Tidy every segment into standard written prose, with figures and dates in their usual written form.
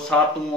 7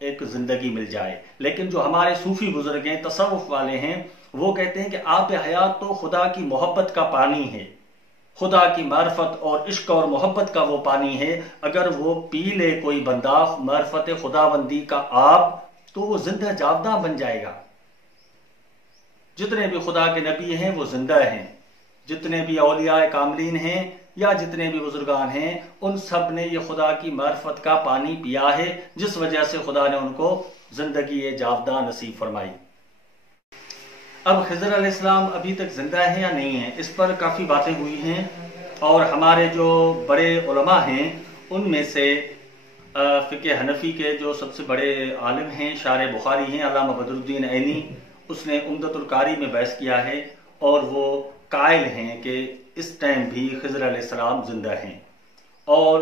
ایک زندگی مل جائے۔ لیکن جو ہمارے صوفی بزرگ ہیں، تصوف والے ہیں، وہ کہتے ہیں کہ آب حیات تو خدا کی محبت کا پانی ہے، خدا کی معرفت اور عشق اور محبت کا وہ پانی ہے، اگر وہ پی لے کوئی بندہ معرفت خداوندی کا آب تو وہ زندہ جاوداں بن جائے گا۔ جتنے بھی خدا کے نبی ہیں وہ زندہ ہیں، جتنے بھی اولیاء کاملین ہیں یا جتنے بھی بزرگان ہیں، ان سب نے یہ خدا کی معرفت کا پانی پیا ہے، جس وجہ سے خدا نے ان کو زندگی جاوداں نصیب فرمائی۔ اب خضر علیہ السلام ابھی تک زندہ ہیں یا نہیں ہیں، اس پر کافی باتیں ہوئی ہیں، اور ہمارے جو بڑے علماء ہیں ان میں سے فقہ حنفی کے جو سب سے بڑے عالم ہیں، شارح بخاری ہیں، علامہ بدر الدین عینی، اس نے عمدۃ القاری میں بحث کیا ہے، اور وہ قائل ہیں کہ اس ٹائم بھی خضر علیہ السلام زندہ ہیں۔ اور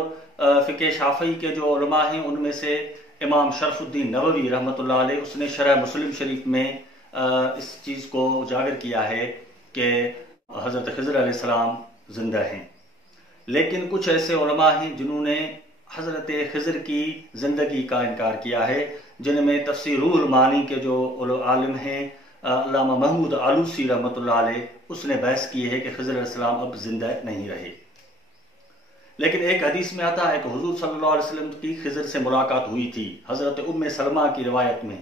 فقہ شافعی کے جو علماء ہیں ان میں سے امام شرف الدین نووی رحمۃ اللہ علیہ، اس نے شرح مسلم شریف میں اس چیز کو اجاگر کیا ہے کہ حضرت خضر علیہ السلام زندہ ہیں۔ لیکن کچھ ایسے علماء ہیں جنہوں نے حضرت خضر کی زندگی کا انکار کیا ہے، جن میں تفسیر روح المعانی کے جو عالم ہیں علامہ محمود آلوسی رحمۃ اللہ علیہ، اس نے بحث کی ہے کہ خضر علیہ السلام اب زندہ نہیں رہے۔ لیکن ایک حدیث میں آتا ہے کہ حضور صلی اللہ علیہ وسلم کی خضر سے ملاقات ہوئی تھی، حضرت ام سلمہ کی روایت میں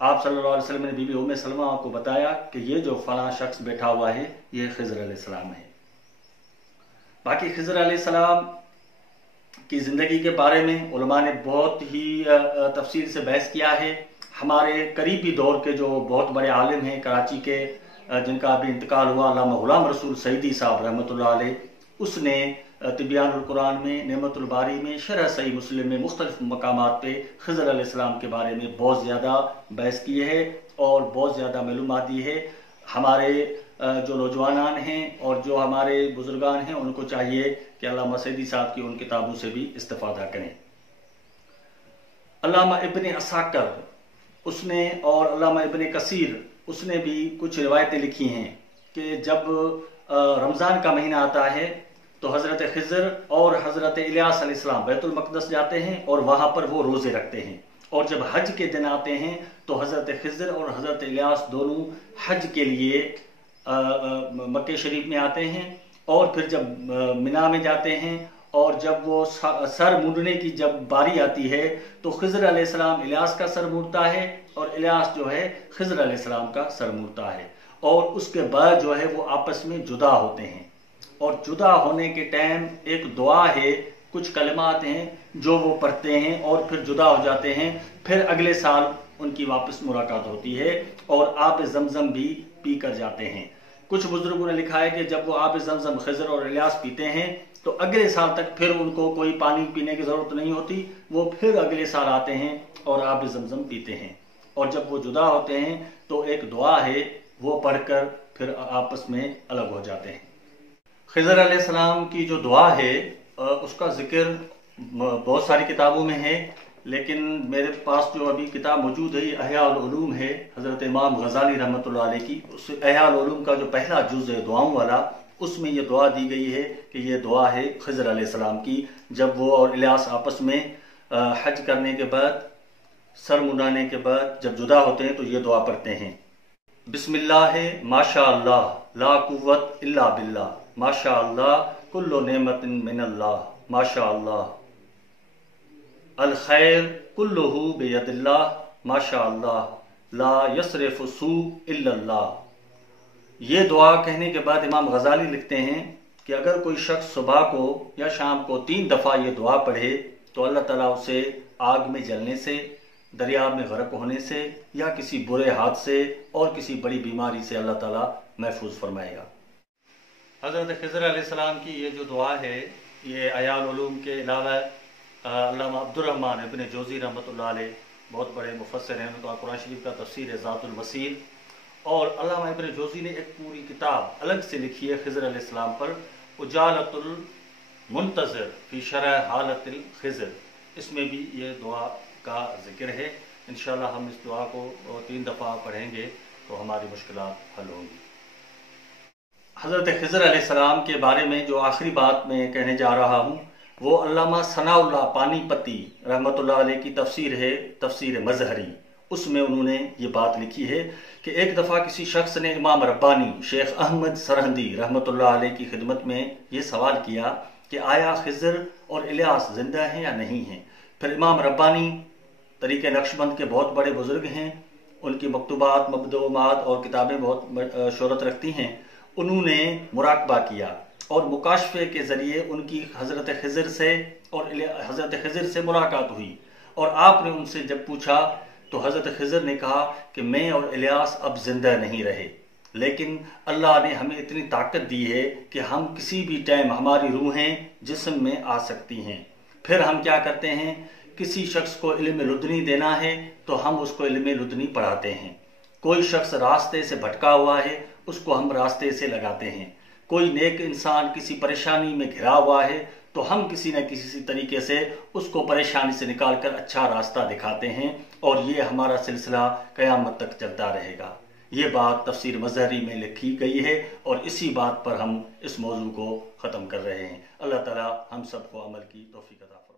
آپ صلی اللہ علیہ وسلم نے بی بی ام سلمہ کو بتایا کہ یہ جو فلاں شخص بیٹھا ہوا ہے یہ خضر علیہ السلام ہے۔ باقی خضر علیہ السلام کی زندگی کے بارے میں علماء نے بہت ہی تفصیل سے بحث کیا ہے۔ ہمارے قریبی دور کے جو بہت بڑے عالم ہیں کراچی کے، جن کا ابھی انتقال ہوا، علامہ غلام رسول سعیدی صاحب رحمۃ اللہ علیہ، اس نے تبیان القرآن میں، نعمت الباری میں، شرح صحیح مسلم میں مختلف مقامات پہ خضر علیہ السلام کے بارے میں بہت زیادہ بحث کی ہے اور بہت زیادہ معلومات دی ہے۔ ہمارے جو نوجوانان ہیں اور جو ہمارے بزرگان ہیں ان کو چاہیے کہ علامہ سعیدی صاحب کی ان کتابوں سے بھی استفادہ کریں۔ علامہ ابن عساکر اس نے اور علامہ ابن کثیر اس نے بھی کچھ روایتیں لکھی ہیں کہ جب رمضان کا مہینہ آتا ہے تو حضرت خضر اور حضرت الیاس علیہ السلام بیت المقدس جاتے ہیں اور وہاں پر وہ روزے رکھتے ہیں، اور جب حج کے دن آتے ہیں تو حضرت خضر اور حضرت الیاس دونوں حج کے لیے مکہ شریف میں آتے ہیں، اور پھر جب منا میں جاتے ہیں اور جب وہ سر مونڈنے کی جب باری آتی ہے تو خضر علیہ السلام الیاس کا سر مونڈتا ہے اور الیاس جو ہے خضر علیہ السلام کا سر مونڈتا ہے، اور اس کے بعد جو ہے وہ آپس میں جدا ہوتے ہیں، اور جدا ہونے کے ٹائم ایک دعا ہے، کچھ کلمات ہیں جو وہ پڑھتے ہیں اور پھر جدا ہو جاتے ہیں، پھر اگلے سال ان کی واپس ملاقات ہوتی ہے اور آب زمزم بھی پی کر جاتے ہیں۔ کچھ بزرگوں نے لکھا ہے کہ جب وہ آب زمزم خضر اور الیاس پیتے ہیں تو اگلے سال تک پھر ان کو کوئی پانی پینے کی ضرورت نہیں ہوتی، وہ پھر اگلے سال آتے ہیں اور آب زمزم پیتے ہیں، اور جب وہ جدا ہوتے ہیں تو ایک دعا ہے وہ پڑھ کر پھر آپس میں الگ ہو جاتے ہیں۔ خضر علیہ السلام کی جو دعا ہے اس کا ذکر بہت ساری کتابوں میں ہے، لیکن میرے پاس جو ابھی کتاب موجود ہے یہ احیاء العلوم ہے، حضرت امام غزالی رحمۃ اللہ علیہ کی، اس احیاء العلوم کا جو پہلا جز ہے دعاؤں والا، اس میں یہ دعا دی گئی ہے کہ یہ دعا ہے خضر علیہ السلام کی، جب وہ اور الیاس آپس میں حج کرنے کے بعد، سر منڈانے کے بعد جب جدا ہوتے ہیں تو یہ دعا پڑھتے ہیں: بسم اللہ ماشاء اللہ لا قوت الا باللہ، ماشاء اللہ کل نعمت من اللہ، ماشاء اللہ الخیر کلہ بید اللہ، ماشاء اللہ لا یصرف السوء الا اللہ۔ یہ دعا کہنے کے بعد امام غزالی لکھتے ہیں کہ اگر کوئی شخص صبح کو یا شام کو 3 دفعہ یہ دعا پڑھے تو اللہ تعالیٰ اسے آگ میں جلنے سے، دریا میں غرق ہونے سے، یا کسی برے حادثے اور کسی بڑی بیماری سے اللہ تعالیٰ محفوظ فرمائے گا۔ حضرت خضر علیہ السلام کی یہ جو دعا ہے یہ احیاء العلوم کے علاوہ علامہ عبد الرحمن ابن جوزی رحمۃ اللہ علیہ بہت بڑے مفسر ہیں، ان کا قرآن شریف کا تفسیر ہے ذات الوسیل، اور علامہ ابن جوزی نے ایک پوری کتاب الگ سے لکھی ہے خضر علیہ السلام پر، اجالۃ المنتظر فی شرح حالت الخضر، اس میں بھی یہ دعا کا ذکر ہے۔ انشاءاللہ ہم اس دعا کو 3 دفعہ پڑھیں گے تو ہماری مشکلات حل ہوں گی۔ حضرت خضر علیہ السلام کے بارے میں جو آخری بات میں کہنے جا رہا ہوں، وہ علامہ ثناءاللہ پانی پتی رحمۃ اللہ علیہ کی تفسیر ہے، تفسیر مظہری، اس میں انہوں نے یہ بات لکھی ہے کہ ایک دفعہ کسی شخص نے امام ربانی شیخ احمد سرہندی رحمۃ اللہ علیہ کی خدمت میں یہ سوال کیا کہ آیا خضر اور الیاس زندہ ہیں یا نہیں ہیں؟ پھر امام ربانی طریقہ نقشبند کے بہت بڑے بزرگ ہیں، ان کی مکتوبات، مبدوعات اور کتابیں بہت شہرت رکھتی ہیں، انہوں نے مراقبہ کیا اور مکاشفے کے ذریعے ان کی حضرت خضر سے ملاقات ہوئی، اور آپ نے ان سے جب پوچھا تو حضرت خضر نے کہا کہ میں اور الیاس اب زندہ نہیں رہے، لیکن اللہ نے ہمیں اتنی طاقت دی ہے کہ ہم کسی بھی ٹائم ہماری روحیں جسم میں آ سکتی ہیں۔ پھر ہم کیا کرتے ہیں، کسی شخص کو علم لدنی دینا ہے تو ہم اس کو علم لدنی پڑھاتے ہیں، کوئی شخص راستے سے بھٹکا ہوا ہے اس کو ہم راستے سے لگاتے ہیں، کوئی نیک انسان کسی پریشانی میں گھرا ہوا ہے تو ہم کسی نہ کسی طریقے سے اس کو پریشانی سے نکال کر اچھا راستہ دکھاتے ہیں، اور یہ ہمارا سلسلہ قیامت تک چلتا رہے گا۔ یہ بات تفسیر مظہری میں لکھی گئی ہے اور اسی بات پر ہم اس موضوع کو ختم کر رہے ہیں۔ اللہ تعالی ہم سب کو عمل کی توفیق عطا فرمائے۔